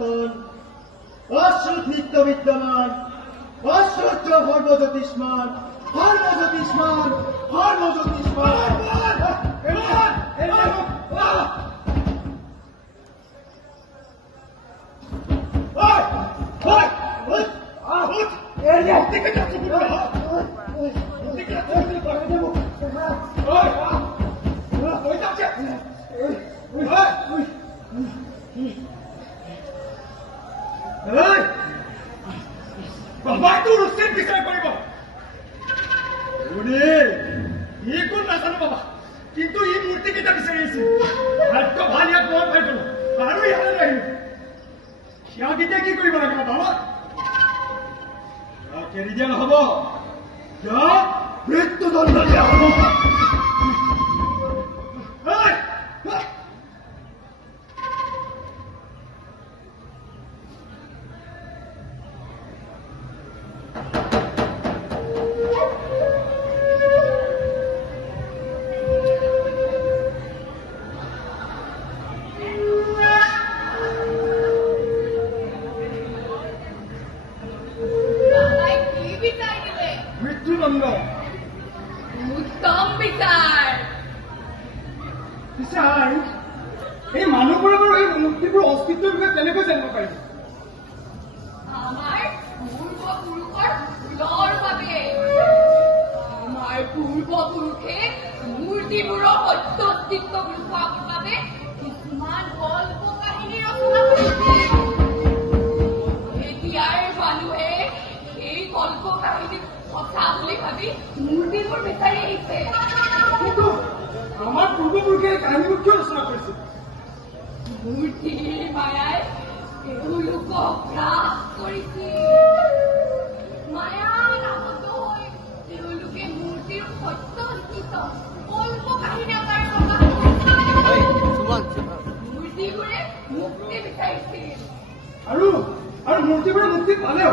সনাতন অশ্ৰুত নিত্য বিদ্যমান অশ্ৰুত সৰ্বজ্যোতিষ্মান সৰ্বজ্যোতিষ্মান সৰ্বজ্যোতিষ্মান কিন্তু এই মূৰ্তি কেইটা বিচাৰিছে ভাগ্য ভাল ইয়াক মই পাই গলো আৰু ইয়ালৈ আহিলো সিয়া কেতিয়া কি কৰিব লাগিব বাবা কেৰি দিয়া নহব মৃত্যুদণ্ড দিয়া হব এই মানুহবোৰে বাৰু এই মূৰ্তিবোৰ অস্তিত্বৰ বিষয়ে কেনেকৈ জানিব পাৰিব আমাৰ পূৰ্বপুৰুষৰ ভুলৰ বাবে আমাৰ পূৰ্বপুৰুষে মূৰ্তিবোৰৰ সত্য অস্তিত্ব লুকুৱাবৰ বাবে কিছুমান কল্প কাহিনী ৰচনা কৰিছিল এতিয়াৰ মানুহে সেই কল্প কাহিনী সঁচা বুলি ভাবি মূৰ্তিবোৰ বিচাৰি আহিছে কিন্তু আমাৰ পূৰ্বপুৰুষে কাহিনীবোৰ কিয় ৰচনা কৰিছিল মূৰ্তিৰ মায়াই তেওঁলোকক গ্ৰাস কৰিছিল মায়া নামত হৈ তেওঁলোকে মূৰ্তিৰ সত্য অস্তিত্ব কল্প কাহিনী আকাৰে প্ৰকাশ কৰিছিল মূৰ্তিবোৰে মুক্তি বিচাৰিছিল আৰু মূৰ্তিবোৰে মুক্তি পালেও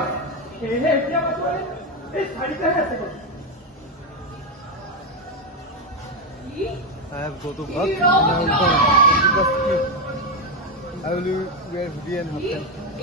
সেয়েহে এতিয়া পাছৰে এই চাৰিটাহে আছে I have go to work. I will wear hoodie and half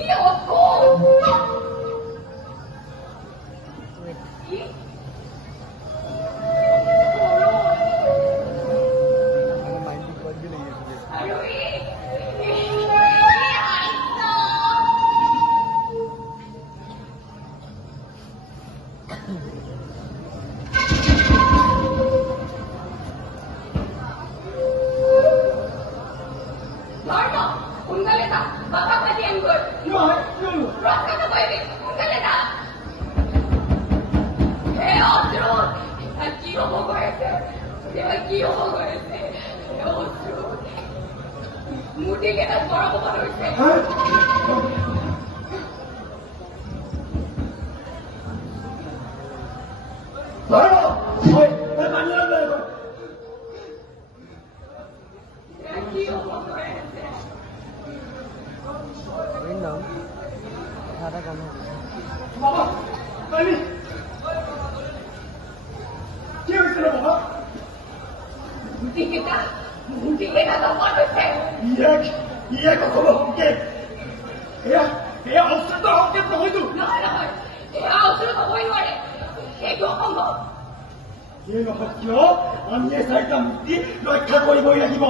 ৰক্ষা কৰিবই লাগিব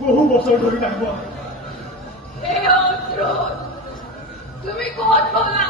বহু বছৰ ধৰি নাহিব তুমি ক'ত গ'লা